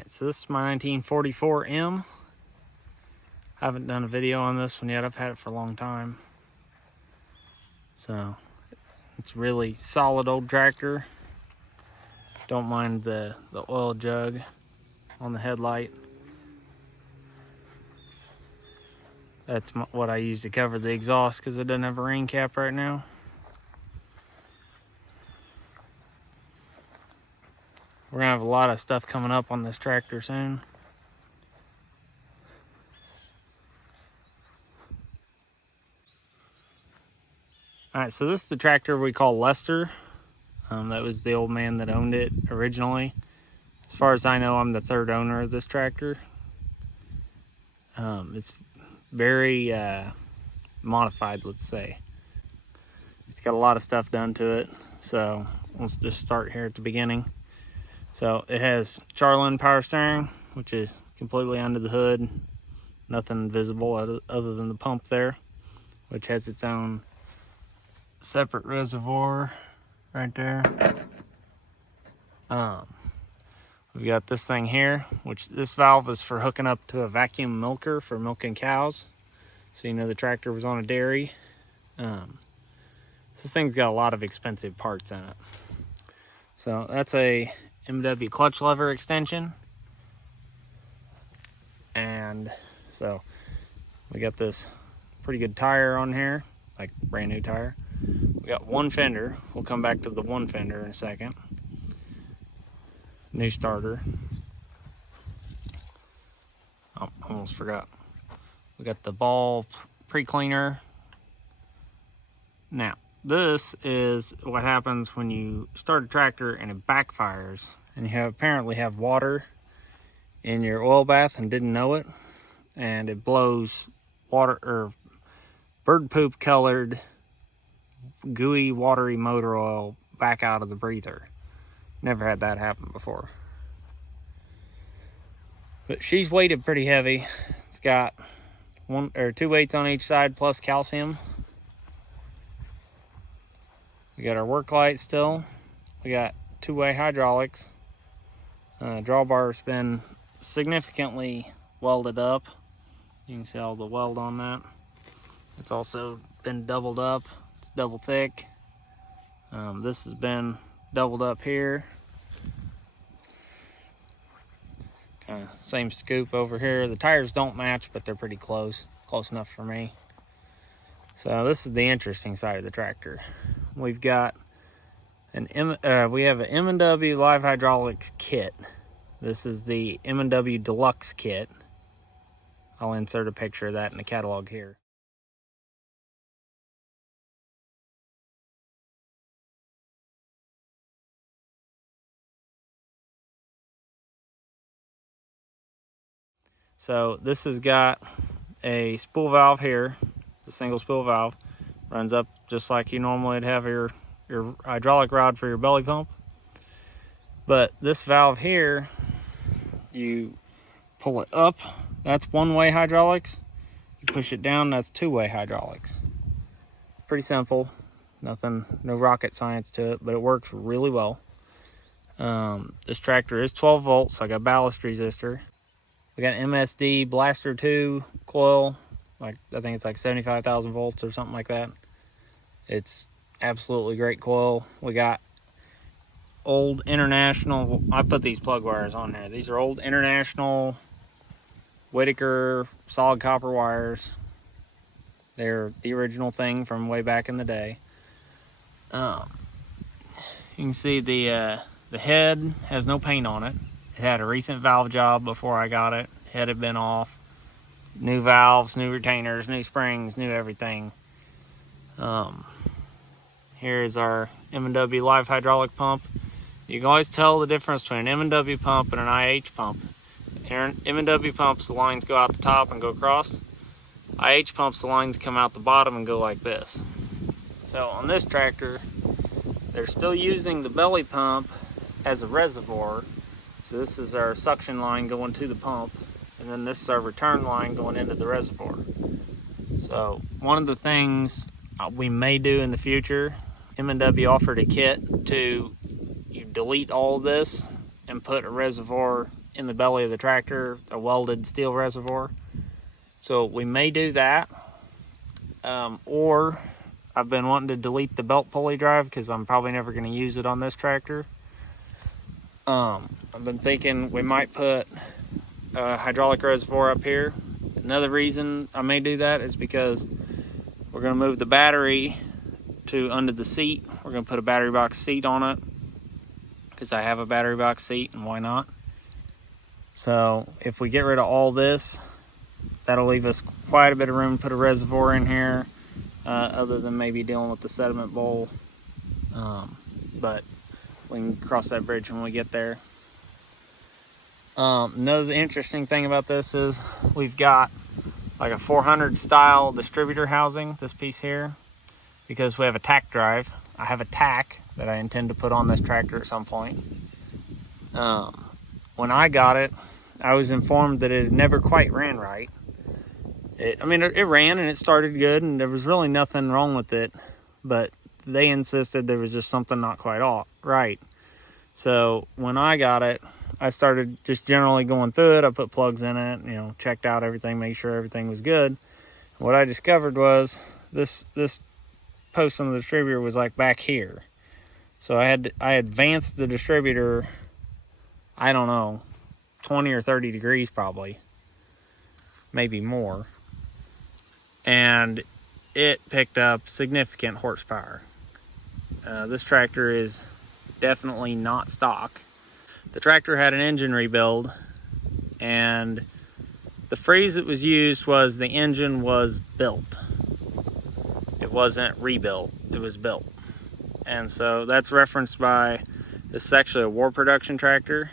Alright, so this is my 1944 M. I haven't done a video on this one yet. I've had it for a long time. So, it's really solid old tractor. Don't mind the oil jug on the headlight. That's what I use to cover the exhaust because it doesn't have a rain cap right now. We're gonna have a lot of stuff coming up on this tractor soon. All right, so this is the tractor we call Lester. That was the old man that owned it originally. As far as I know, I'm the third owner of this tractor. It's very modified, let's say. It's got a lot of stuff done to it. So let's just start here at the beginning. So it has Charlin power steering, which is completely under the hood. Nothing visible other than the pump there, which has its own separate reservoir right there. We've got this thing here, which this valve is for hooking up to a vacuum milker for milking cows. So you know the tractor was on a dairy. This thing's got a lot of expensive parts in it. So that's a M&W clutch lever extension. And so we got this pretty good tire on here, like brand new tire. We got one fender. We'll come back to the one fender in a second. New starter. Oh, almost forgot. We got the ball pre-cleaner. Now, this is what happens when you start a tractor and it backfires and you apparently have water in your oil bath and didn't know it, and it blows water or bird poop colored gooey watery motor oil back out of the breather. Never had that happen before. But she's weighted pretty heavy. It's got one or two weights on each side plus calcium. We got our work light still. We got two-way hydraulics. Drawbar's been significantly welded up. You can see all the weld on that. It's also been doubled up. It's double thick. This has been doubled up here. Kind of same scoop over here. The tires don't match, but they're pretty close enough for me. So this is the interesting side of the tractor. We've got we have an M&W live hydraulics kit. This is the M&W Deluxe kit. I'll insert a picture of that in the catalog here. So this has got a spool valve here, the single spool valve. Runs up just like you normally would have your hydraulic rod for your belly pump. But this valve here, you pull it up, that's one-way hydraulics. You push it down, that's two-way hydraulics. Pretty simple, no rocket science to it, but it works really well. This tractor is 12 volts, so I got ballast resistor. We got an MSD Blaster 2 coil, I think it's like 75,000 volts or something like that. It's absolutely great coil. We got old International, I put these plug wires on there. These are old International Whitaker solid copper wires. They're the original thing from way back in the day. You can see the head has no paint on it. It had a recent valve job before I got it. Head had been off. New valves, new retainers, new springs, new everything. Here is our M&W live hydraulic pump. You can always tell the difference between an M&W pump and an IH pump. M&W pumps, the lines go out the top and go across. IH pumps, the lines come out the bottom and go like this. So on this tractor, they're still using the belly pump as a reservoir. So this is our suction line going to the pump, and then this is our return line going into the reservoir. So one of the things we may do in the future, M&W offered a kit to you delete all of this and put a reservoir in the belly of the tractor, a welded steel reservoir. So we may do that, or I've been wanting to delete the belt pulley drive because I'm probably never going to use it on this tractor. I've been thinking we might put a hydraulic reservoir up here. Another reason I may do that is because we're going to move the battery to under the seat. We're going to put a battery box seat on it because I have a battery box seat, and why not? So if we get rid of all this, that'll leave us quite a bit of room to put a reservoir in here, other than maybe dealing with the sediment bowl. But we can cross that bridge when we get there. Another interesting thing about this is we've got like a 400 style distributor housing, this piece here, because we have a tack drive. I have a tack that I intend to put on this tractor at some point. When I got it, I was informed that it had never quite ran right. It ran and it started good, and there was really nothing wrong with it, but they insisted there was just something not quite right. So when I got it, I started just generally going through it. I put plugs in it, checked out everything, made sure everything was good. What I discovered was this post on the distributor was like back here. So I advanced the distributor, I don't know, 20 or 30 degrees probably, maybe more. And it picked up significant horsepower. This tractor is definitely not stock. The tractor had an engine rebuild, and the phrase that was used was the engine was built. It wasn't rebuilt, it was built. And so that's referenced by, this is actually a war production tractor.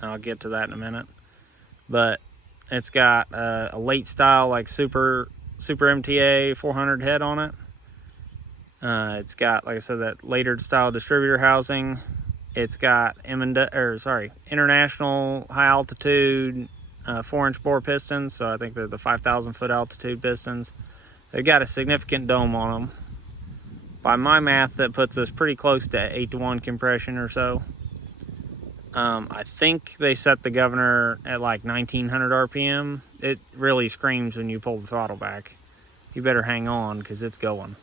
I'll get to that in a minute. But it's got a late style, like Super MTA 400 head on it. It's got, like I said, that later style distributor housing. It's got international high altitude 4-inch bore pistons. So I think they're the 5,000 foot altitude pistons. They've got a significant dome on them. By my math, that puts us pretty close to 8-to-1 compression or so. I think they set the governor at like 1900 RPM. It really screams when you pull the throttle back. You better hang on because it's going.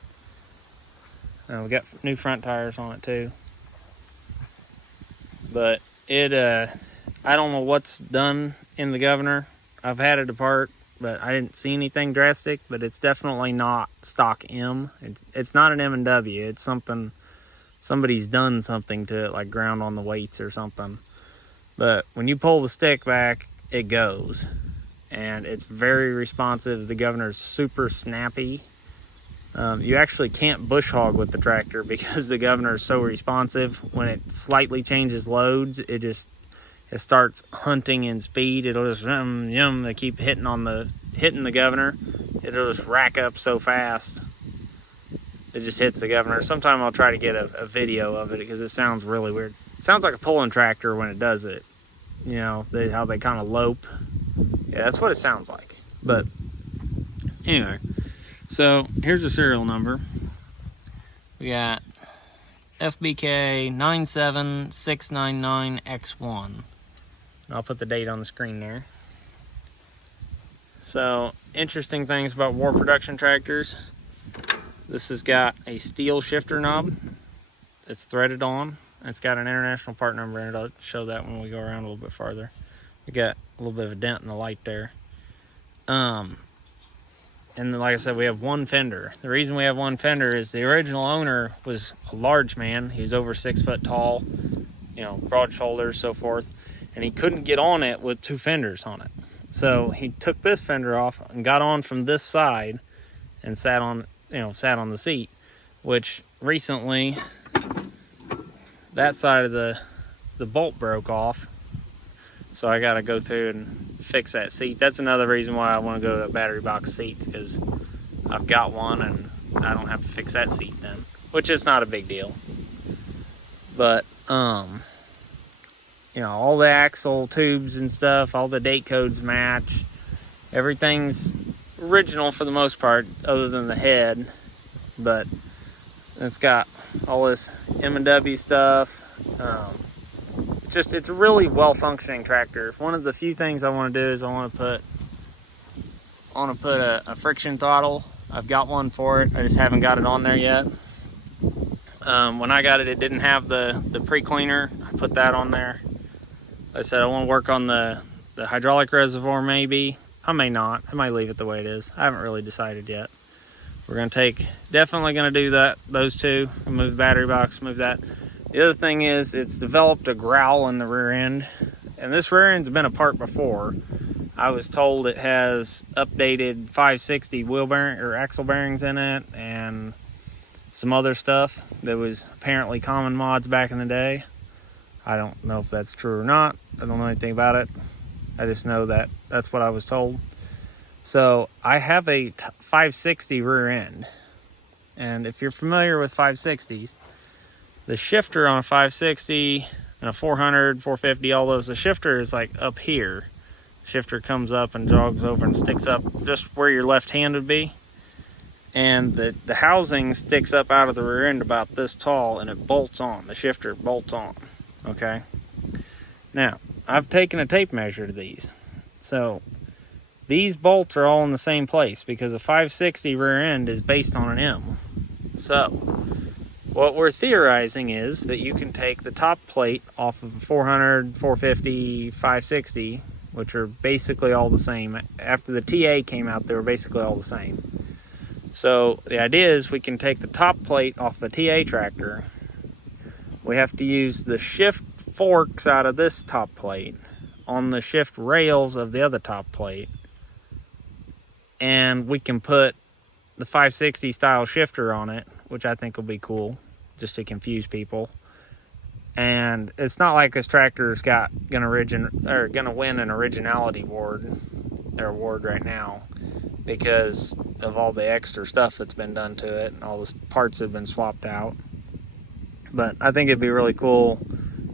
We got new front tires on it too. But I don't know what's done in the governor. I've had it apart, but I didn't see anything drastic. But it's definitely not stock M. It's not an M&W. It's something, somebody's done something to it, like ground on the weights or something. But when you pull the stick back, it goes. And it's very responsive. The governor's super snappy. You actually can't bush hog with the tractor because the governor is so responsive. When it slightly changes loads, it starts hunting in speed. It'll just they keep hitting the governor. It'll just rack up so fast. It just hits the governor. Sometime I'll try to get a video of it because it sounds really weird. It sounds like a pulling tractor when it does it. How they kind of lope. Yeah, that's what it sounds like. But anyway. So here's the serial number. We got FBK 97699X1. I'll put the date on the screen there. So, interesting things about war production tractors. This has got a steel shifter knob that's threaded on. It's got an international part number in it. I'll show that when we go around a little bit farther. We got a little bit of a dent in the light there. And then, like I said, we have one fender. The reason we have one fender is the original owner was a large man. He was over 6 foot tall, broad shoulders, so forth. And he couldn't get on it with two fenders on it. So he took this fender off and got on from this side and sat on the seat, which recently that side of the bolt broke off. So I got to go through and fix that seat. That's another reason why I want to go to a battery box seat, because I've got one and I don't have to fix that seat then, which is not a big deal. But all the axle tubes and stuff, all the date codes match. Everything's original for the most part, other than the head. But it's got all this M&W stuff. it's a really well functioning tractor. One of the few things I want to do is I want to put a friction throttle. I've got one for it. I just haven't got it on there yet. When I got it, it didn't have the pre-cleaner. I put that on there. Like I said, I want to work on the hydraulic reservoir maybe. I may not. I might leave it the way it is. I haven't really decided yet. We're going to definitely going to do those two. Move the battery box, move that. The other thing is it's developed a growl in the rear end. And this rear end's been apart before. I was told it has updated 560 wheel bearing or axle bearings in it and some other stuff that was apparently common mods back in the day. I don't know if that's true or not. I don't know anything about it. I just know that that's what I was told. So I have a 560 rear end. And if you're familiar with 560s, the shifter on a 560 and a 400, 450, all those, the shifter is like up here. Shifter comes up and jogs over and sticks up just where your left hand would be. And the housing sticks up out of the rear end about this tall and it bolts on. The shifter bolts on, okay? Now, I've taken a tape measure to these. So, these bolts are all in the same place because a 560 rear end is based on an M. So, what we're theorizing is that you can take the top plate off of a 400, 450, 560, which are basically all the same. After the TA came out, they were basically all the same. So the idea is we can take the top plate off the TA tractor. We have to use the shift forks out of this top plate on the shift rails of the other top plate. And we can put the 560 style shifter on it, which I think will be cool, just to confuse people. And it's not like this tractor's gonna win an originality award right now because of all the extra stuff that's been done to it and all the parts that have been swapped out. But I think it'd be really cool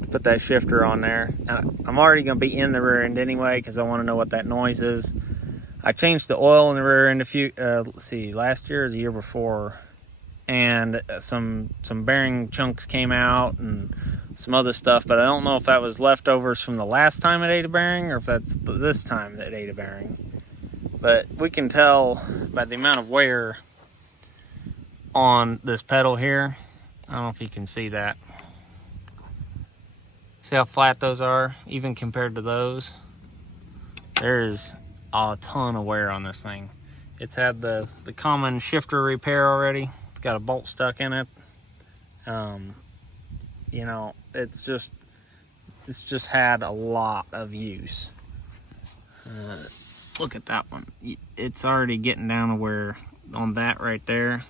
to put that shifter on there. I'm already gonna be in the rear end anyway because I want to know what that noise is. I changed the oil in the rear end last year or the year before, and some bearing chunks came out and some other stuff, but I don't know if that was leftovers from the last time it ate a bearing or if that's this time that it ate a bearing. But we can tell by the amount of wear on this pedal here. I don't know if you can see that. See how flat those are, even compared to those? There's a ton of wear on this thing. It's had the common shifter repair already. It's got a bolt stuck in it. You know, it's just had a lot of use. Look at that one. It's already getting down to where on that right there,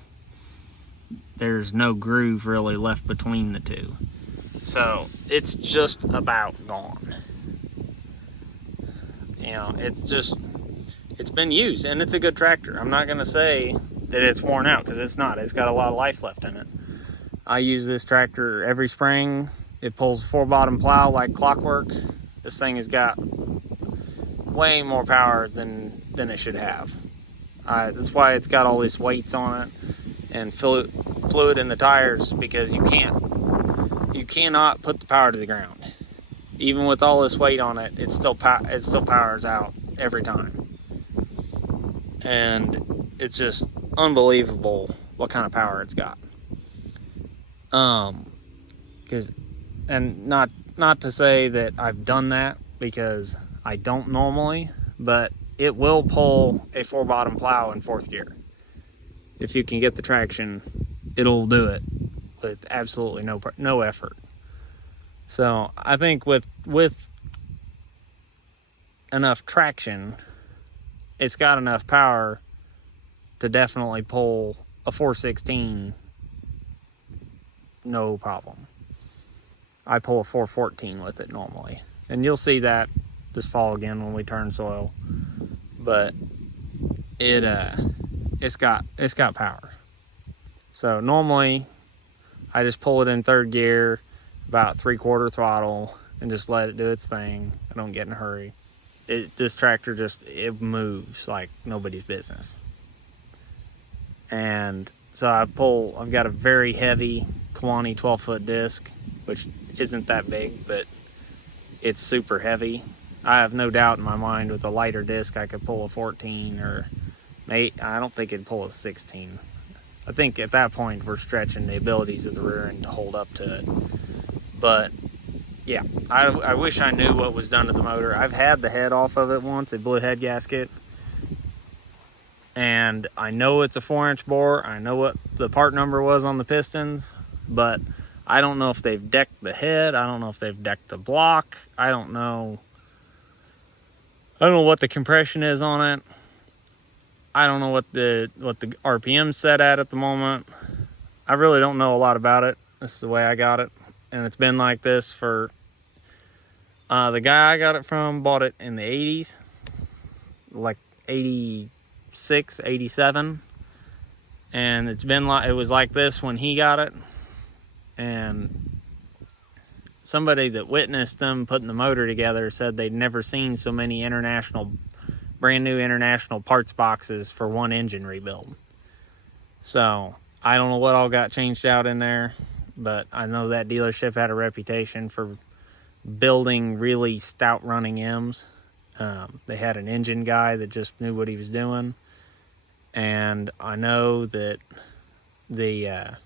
there's no groove really left between the two. So it's just about gone. You know, it's been used and it's a good tractor. I'm not gonna say that it's worn out because it's not. It's got a lot of life left in it. I use this tractor every spring. It pulls a 4-bottom plow like clockwork. This thing has got way more power than it should have. That's why it's got all these weights on it and fluid in the tires, because you cannot put the power to the ground. Even with all this weight on it, it still powers out every time. And it's just unbelievable what kind of power it's got. Not to say that I've done that, because I don't normally, but it will pull a 4-bottom plow in 4th gear. If you can get the traction, it'll do it with absolutely no effort. So I think with enough traction, it's got enough power to definitely pull a 416 no problem. I pull a 414 with it normally, and you'll see that this fall again when we turn soil. But it's got power. So normally I just pull it in 3rd gear, about 3/4 throttle, and just let it do its thing. I don't get in a hurry. This tractor it moves like nobody's business. And so I've got a very heavy Kiwani 12-foot disc, which isn't that big, but it's super heavy. I have no doubt in my mind with a lighter disc I could pull a 14, or I don't think it'd pull a 16. I think at that point we're stretching the abilities of the rear end to hold up to it. But yeah, I wish I knew what was done to the motor. I've had the head off of it once. It blew a head gasket. And I know it's a 4-inch bore. I know what the part number was on the pistons. But I don't know if they've decked the head. I don't know if they've decked the block. I don't know what the compression is on it. I don't know what the RPM's set at the moment. I really don't know a lot about it. This is the way I got it. And it's been like this for... the guy I got it from bought it in the 80s. Like 86, 87. And it's been like... It was like this when he got it. And somebody that witnessed them putting the motor together said they'd never seen so many brand new international parts boxes for one engine rebuild. So I don't know what all got changed out in there, but I know that dealership had a reputation for building really stout running M's. They had an engine guy that just knew what he was doing, and I know that they had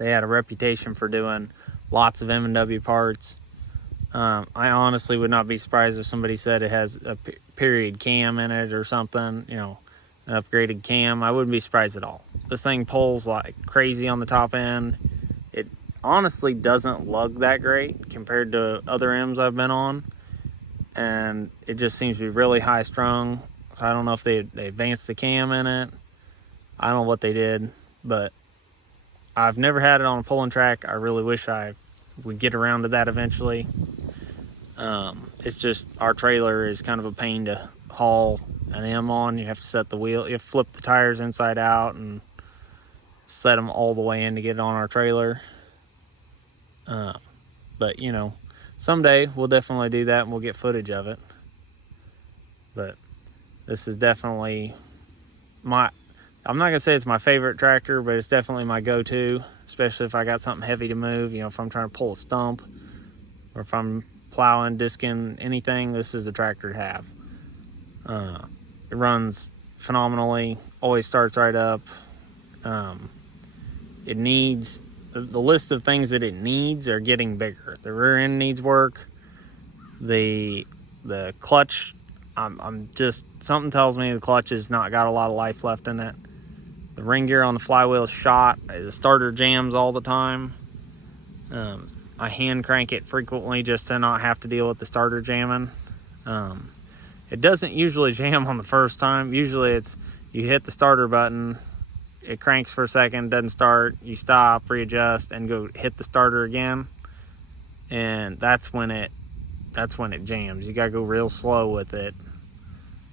a reputation for doing lots of M&W parts. I honestly would not be surprised if somebody said it has a period cam in it or something, you know, an upgraded cam. I wouldn't be surprised at all. This thing pulls like crazy on the top end. It honestly doesn't lug that great compared to other M's I've been on. And it just seems to be really high strung. So I don't know if they advanced the cam in it. I don't know what they did, but I've never had it on a pulling track. I really wish I would get around to that eventually. It's just our trailer is kind of a pain to haul an M on. You have to set the wheel, you have to flip the tires inside out and set them all the way in to get it on our trailer. But you know, someday we'll definitely do that and we'll get footage of it. But this is definitely I'm not gonna say it's my favorite tractor, but it's definitely my go-to, especially if I got something heavy to move. You know, if I'm trying to pull a stump or if I'm plowing, disking, anything, this is the tractor to have. It runs phenomenally, always starts right up. It needs, the list of things that it needs are getting bigger. The rear end needs work. The clutch, I'm just, something tells me the clutch has not got a lot of life left in it. The ring gear on the flywheel is shot. The starter jams all the time. I hand crank it frequently just to not have to deal with the starter jamming. It doesn't usually jam on the first time. Usually it's, you hit the starter button, it cranks for a second, doesn't start, you stop, readjust, and go hit the starter again. And that's when it jams. You gotta go real slow with it.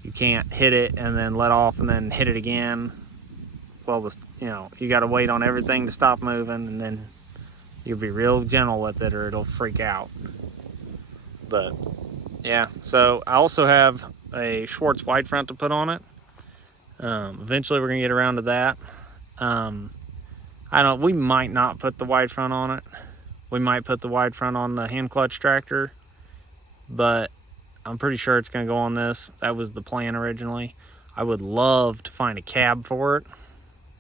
You can't hit it and then let off and then hit it again. Well, you gotta wait on everything to stop moving, and then you'll be real gentle with it or it'll freak out. But yeah, so I also have a Schwartz wide front to put on it. Eventually we're gonna get around to that. We might not put the wide front on it. We might put the wide front on the hand clutch tractor, but I'm pretty sure it's gonna go on this. That was the plan originally. I would love to find a cab for it.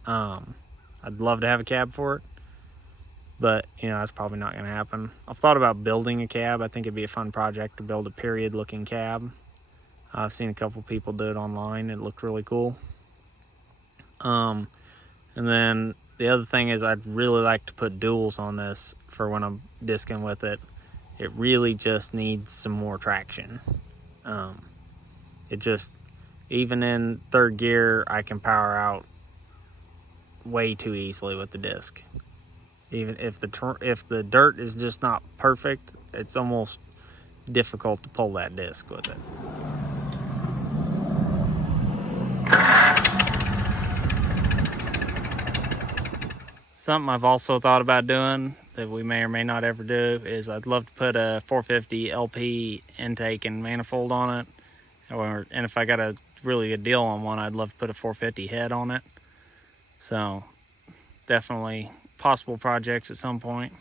I'd love to have a cab for it, but you know, that's probably not going to happen. I've thought about building a cab. I think it'd be a fun project to build a period looking cab. I've seen a couple people do it online. It looked really cool. And then the other thing is I'd really like to put duals on this for when I'm disking with it. It really just needs some more traction. It just, even in third gear, I can power out way too easily with the disc. Even if the dirt is just not perfect, it's almost difficult to pull that disc with it. Something I've also thought about doing that we may or may not ever do is I'd love to put a 450 LP intake and manifold on it. And if I got a really good deal on one, I'd love to put a 450 head on it. So definitely possible projects at some point.